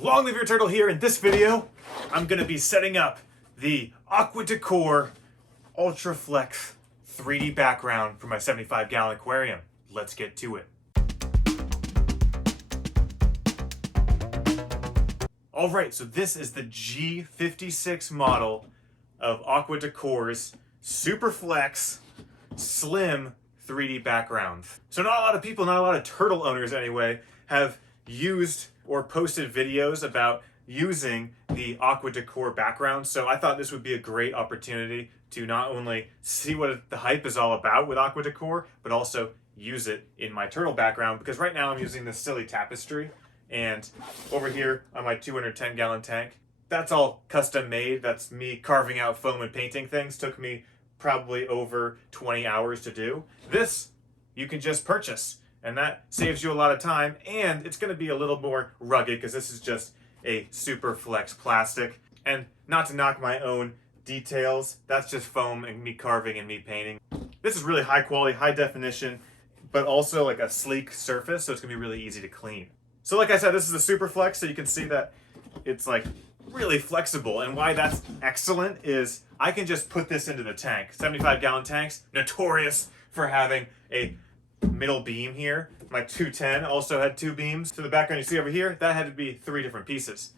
Long live your turtle here. In this video, I'm going to be setting up the Aquadecor Ultra Flex 3D background for my 75-gallon aquarium. Let's get to it. Alright, so this is the G56 model of Aquadecor's Super Flex Slim 3D background. So not a lot of people, not a lot of turtle owners anyway, have used or posted videos about using the Aquadecor background. So I thought this would be a great opportunity to not only see what the hype is all about with Aquadecor, but also use it in my turtle background, because right now I'm using this silly tapestry. And over here on my 210-gallon tank, that's all custom made. That's me carving out foam and painting things. Took me probably over 20 hours to do. This you can just purchase, and that saves you a lot of time, and it's going to be a little more rugged because this is just a super flex plastic. And not to knock my own details, that's just foam and me carving and me painting. This is really high quality, high definition, but also like a sleek surface, so it's going to be really easy to clean. So like I said, this is a super flex, so you can see that it's like really flexible. And why that's excellent is I can just put this into the tank. 75-gallon tanks, notorious for having a middle beam here. My 210 also had two beams. So the background you see over here, that had to be 3 different pieces.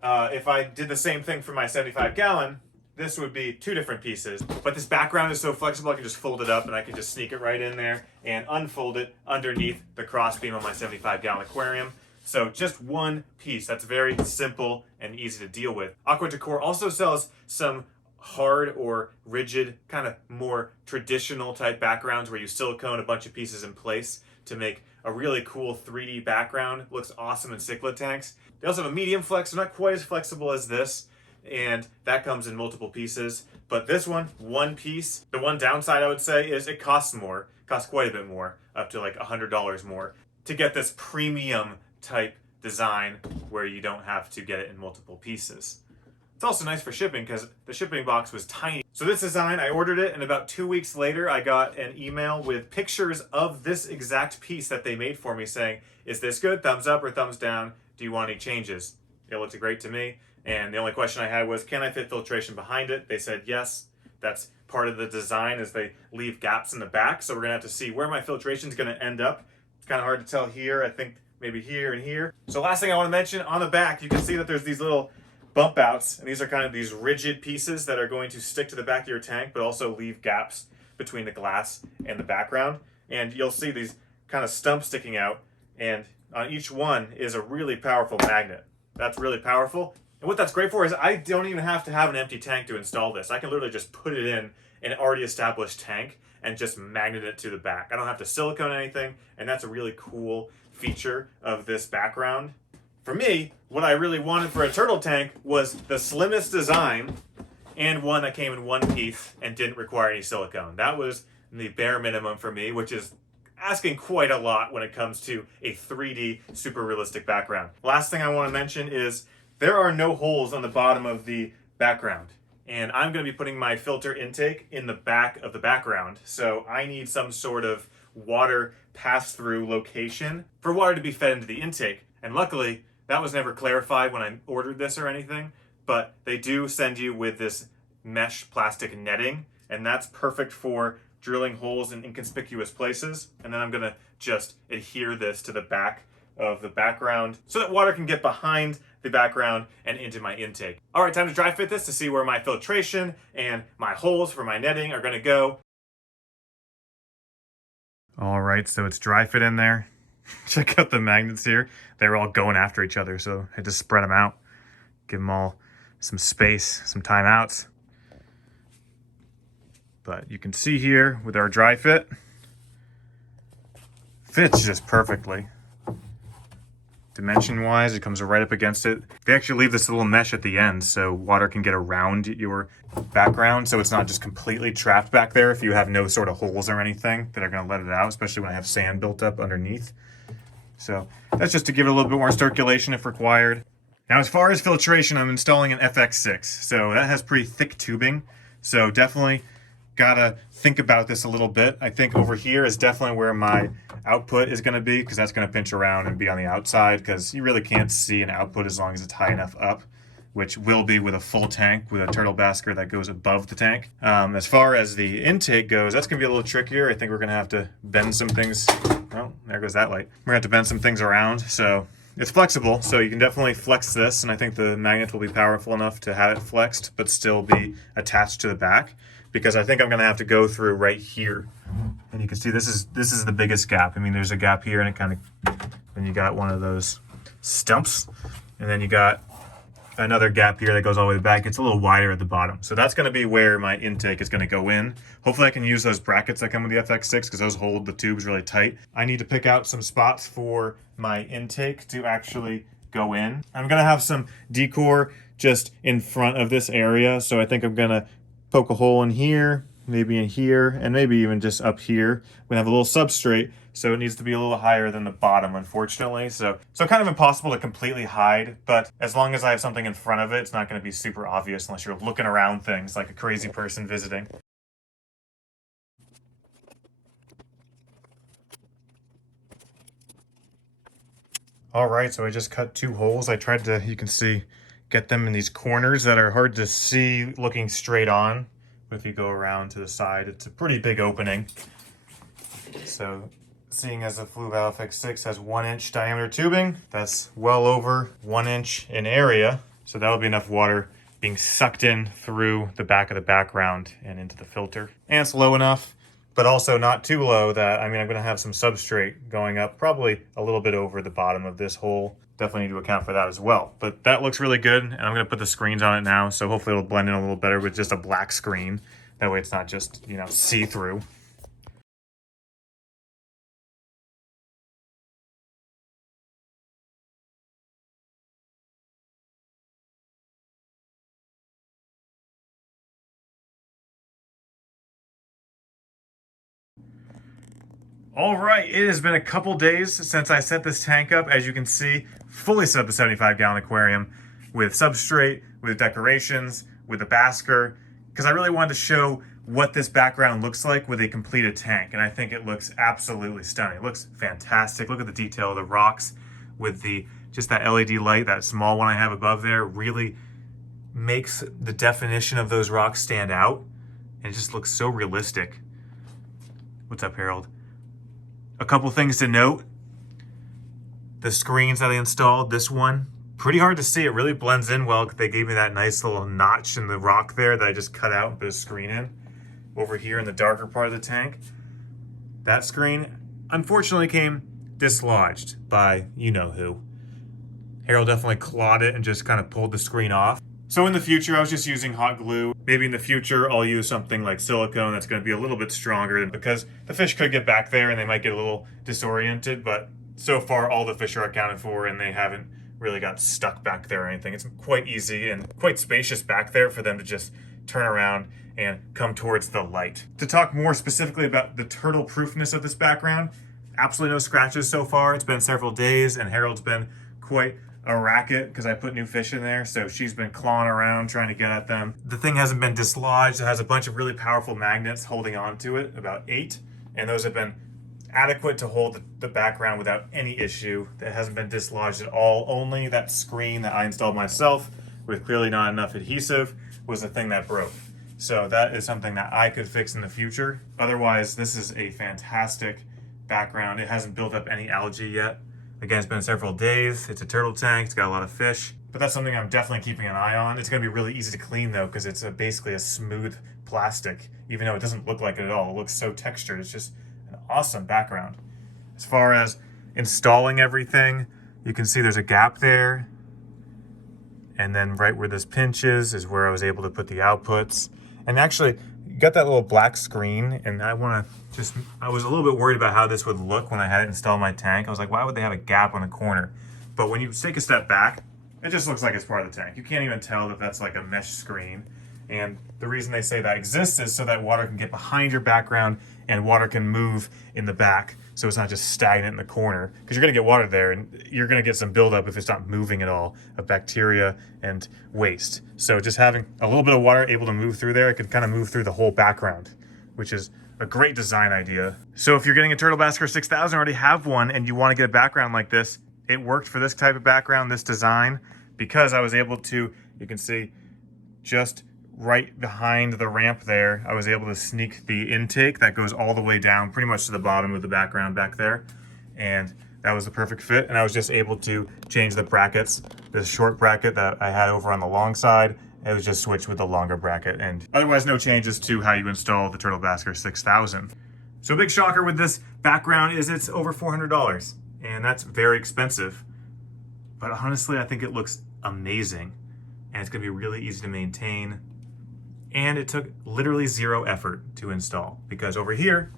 If I did the same thing for my 75-gallon, this would be 2 different pieces. But this background is so flexible, I can just fold it up and I can just sneak it right in there and unfold it underneath the crossbeam of my 75-gallon aquarium. So just one piece. That's very simple and easy to deal with. Aquadecor also sells some hard or rigid, kind of more traditional type backgrounds where you silicone a bunch of pieces in place to make a really cool 3D background. It looks awesome in cichlid tanks. They also have a medium flex, so not quite as flexible as this, and that comes in multiple pieces. But this one piece. The one downside I would say is it costs more. It costs quite a bit more, up to like $100 more, to get this premium type design where you don't have to get it in multiple pieces. It's also nice for shipping because the shipping box was tiny. So this design, I ordered it, and about 2 weeks later I got an email with pictures of this exact piece that they made for me saying, is this good? Thumbs up or thumbs down? Do you want any changes? It looked great to me. And the only question I had was, can I fit filtration behind it? They said yes. That's part of the design, is they leave gaps in the back. So we're gonna have to see where my filtration is gonna end up. It's kind of hard to tell here. I think maybe here and here. So last thing I want to mention, on the back, you can see that there's these little bump outs, and these are kind of these rigid pieces that are going to stick to the back of your tank, but also leave gaps between the glass and the background. And you'll see these kind of stumps sticking out, and on each one is a really powerful magnet. That's really powerful. And what that's great for is I don't even have to have an empty tank to install this. I can literally just put it in an already established tank and just magnet it to the back. I don't have to silicone anything, and that's a really cool feature of this background. For me, what I really wanted for a turtle tank was the slimmest design and one that came in one piece and didn't require any silicone. That was the bare minimum for me, which is asking quite a lot when it comes to a 3D super realistic background. Last thing I want to mention is there are no holes on the bottom of the background, and I'm going to be putting my filter intake in the back of the background. So I need some sort of water pass-through location for water to be fed into the intake. And luckily, that was never clarified when I ordered this or anything, but they do send you with this mesh plastic netting, and that's perfect for drilling holes in inconspicuous places. And then I'm gonna just adhere this to the back of the background so that water can get behind the background and into my intake. All right, time to dry fit this to see where my filtration and my holes for my netting are gonna go. All right, so it's dry fit in there. Check out the magnets here. They were all going after each other, so I had to spread them out. Give them all some space, some timeouts. But you can see here with our dry fit, fits just perfectly. Dimension-wise, it comes right up against it. They actually leave this little mesh at the end so water can get around your background, so it's not just completely trapped back there if you have no sort of holes or anything that are going to let it out, especially when I have sand built up underneath. So that's just to give it a little bit more circulation if required. Now, as far as filtration, I'm installing an FX6. So that has pretty thick tubing. So definitely gotta think about this a little bit. I think over here is definitely where my output is gonna be, because that's gonna pinch around and be on the outside, because you really can't see an output as long as it's high enough up, which will be with a full tank with a turtle basker that goes above the tank. As far as the intake goes, that's gonna be a little trickier. I think we're gonna have to bend some things. Oh, there goes that light. We're gonna have to bend some things around. So it's flexible, so you can definitely flex this, and I think the magnet will be powerful enough to have it flexed, but still be attached to the back, because I think I'm gonna have to go through right here. And you can see this is the biggest gap. I mean, there's a gap here, and it kind of, then you got one of those stumps, and then you got another gap here that goes all the way back. It's a little wider at the bottom. So that's gonna be where my intake is gonna go in. Hopefully I can use those brackets that come with the FX6, because those hold the tubes really tight. I need to pick out some spots for my intake to actually go in. I'm gonna have some decor just in front of this area. So I think I'm gonna poke a hole in here, maybe in here, and maybe even just up here. We have a little substrate, so it needs to be a little higher than the bottom, unfortunately. So kind of impossible to completely hide, but as long as I have something in front of it, it's not gonna be super obvious unless you're looking around things like a crazy person visiting. All right, so I just cut 2 holes. I tried to, you can see, get them in these corners that are hard to see looking straight on. But if you go around to the side, it's a pretty big opening. So seeing as the Fluval FX6 has 1-inch diameter tubing, that's well over 1 inch in area. So that'll be enough water being sucked in through the back of the background and into the filter. And it's low enough, but also not too low that, I mean, I'm gonna have some substrate going up probably a little bit over the bottom of this hole. Definitely need to account for that as well. But that looks really good, and I'm gonna put the screens on it now, so hopefully it'll blend in a little better with just a black screen. That way it's not just, you know, see-through. All right, it has been a couple days since I set this tank up. As you can see, fully set up the 75-gallon aquarium with substrate, with decorations, with a basker, because I really wanted to show what this background looks like with a completed tank, and I think it looks absolutely stunning. It looks fantastic. Look at the detail of the rocks with the just that LED light, that small one I have above there, really makes the definition of those rocks stand out, and it just looks so realistic. What's up, Harold? A couple things to note. The screens that I installed, this one, pretty hard to see. It really blends in well. They gave me that nice little notch in the rock there that I just cut out and put a screen in. Over here in the darker part of the tank, that screen unfortunately came dislodged by you-know-who. Harold definitely clawed it and just kind of pulled the screen off. So in the future, I was just using hot glue. Maybe in the future, I'll use something like silicone that's going to be a little bit stronger, because the fish could get back there and they might get a little disoriented, but so far all the fish are accounted for and they haven't really got stuck back there or anything. It's quite easy and quite spacious back there for them to just turn around and come towards the light. To talk more specifically about the turtle proofness of this background, absolutely no scratches so far. It's been several days and Harold's been quite a racket because I put new fish in there, so she's been clawing around trying to get at them. The thing hasn't been dislodged. It has a bunch of really powerful magnets holding on to it, about 8, and those have been adequate to hold the background without any issue. That hasn't been dislodged at all. Only that screen that I installed myself with clearly not enough adhesive was the thing that broke. So that is something that I could fix in the future. Otherwise, this is a fantastic background. It hasn't built up any algae yet. Again, it's been several days. It's a turtle tank. It's got a lot of fish. But that's something I'm definitely keeping an eye on. It's going to be really easy to clean, though, because it's basically a smooth plastic, even though it doesn't look like it at all. It looks so textured. It's just an awesome background. As far as installing everything, you can see there's a gap there. And then right where this pinch is where I was able to put the outputs. And actually, you got that little black screen, and I was a little bit worried about how this would look when I had it installed in my tank. I was like, why would they have a gap on the corner? But when you take a step back, it just looks like it's part of the tank. You can't even tell that that's like a mesh screen. And the reason they say that exists is so that water can get behind your background and water can move in the back, so it's not just stagnant in the corner, because you're going to get water there and you're going to get some buildup if it's not moving at all of bacteria and waste. So just having a little bit of water able to move through there, it could kind of move through the whole background. which is a great design idea. So if you're getting a Turtle Basker 6000, already have one, and you want to get a background like this, it worked for this type of background, this design, because I was able to, you can see, just right behind the ramp there, I was able to sneak the intake that goes all the way down pretty much to the bottom of the background back there. And that was the perfect fit. And I was just able to change the brackets. This short bracket that I had over on the long side, it was just switched with the longer bracket. And otherwise no changes to how you install the Turtle Basker 6000. So a big shocker with this background is it's over $400. And that's very expensive. But honestly, I think it looks amazing. And it's gonna be really easy to maintain. And it took literally zero effort to install, because over here,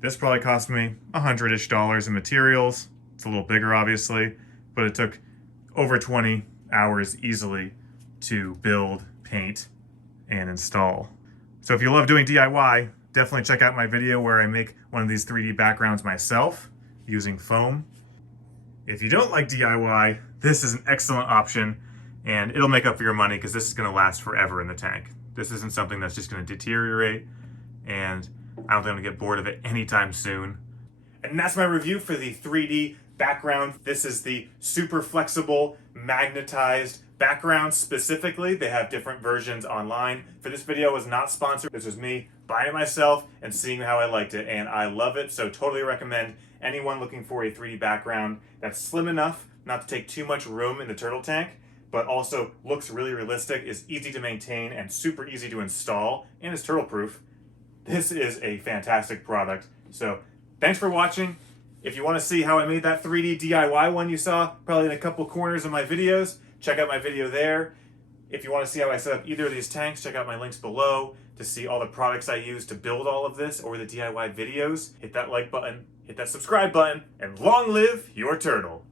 this probably cost me $100-ish in materials. It's a little bigger, obviously, but it took over 20 hours easily to build, paint, and install. So if you love doing DIY, definitely check out my video where I make one of these 3D backgrounds myself using foam. If you don't like DIY, this is an excellent option, and it'll make up for your money because this is going to last forever in the tank. This isn't something that's just going to deteriorate, and I don't think I'm going to get bored of it anytime soon. And that's my review for the 3D background. This is the super flexible, magnetized background specifically. They have different versions online. For this video, it was not sponsored. This was me buying it myself and seeing how I liked it, and I love it, so totally recommend anyone looking for a 3D background that's slim enough not to take too much room in the turtle tank, but also looks really realistic, is easy to maintain, and super easy to install, and is turtle proof. This is a fantastic product. So thanks for watching. If you want to see how I made that 3D DIY one you saw probably in a couple corners of my videos, check out my video there. If you want to see how I set up either of these tanks, check out my links below to see all the products I use to build all of this, or the DIY videos. Hit that like button, hit that subscribe button, and long live your turtle.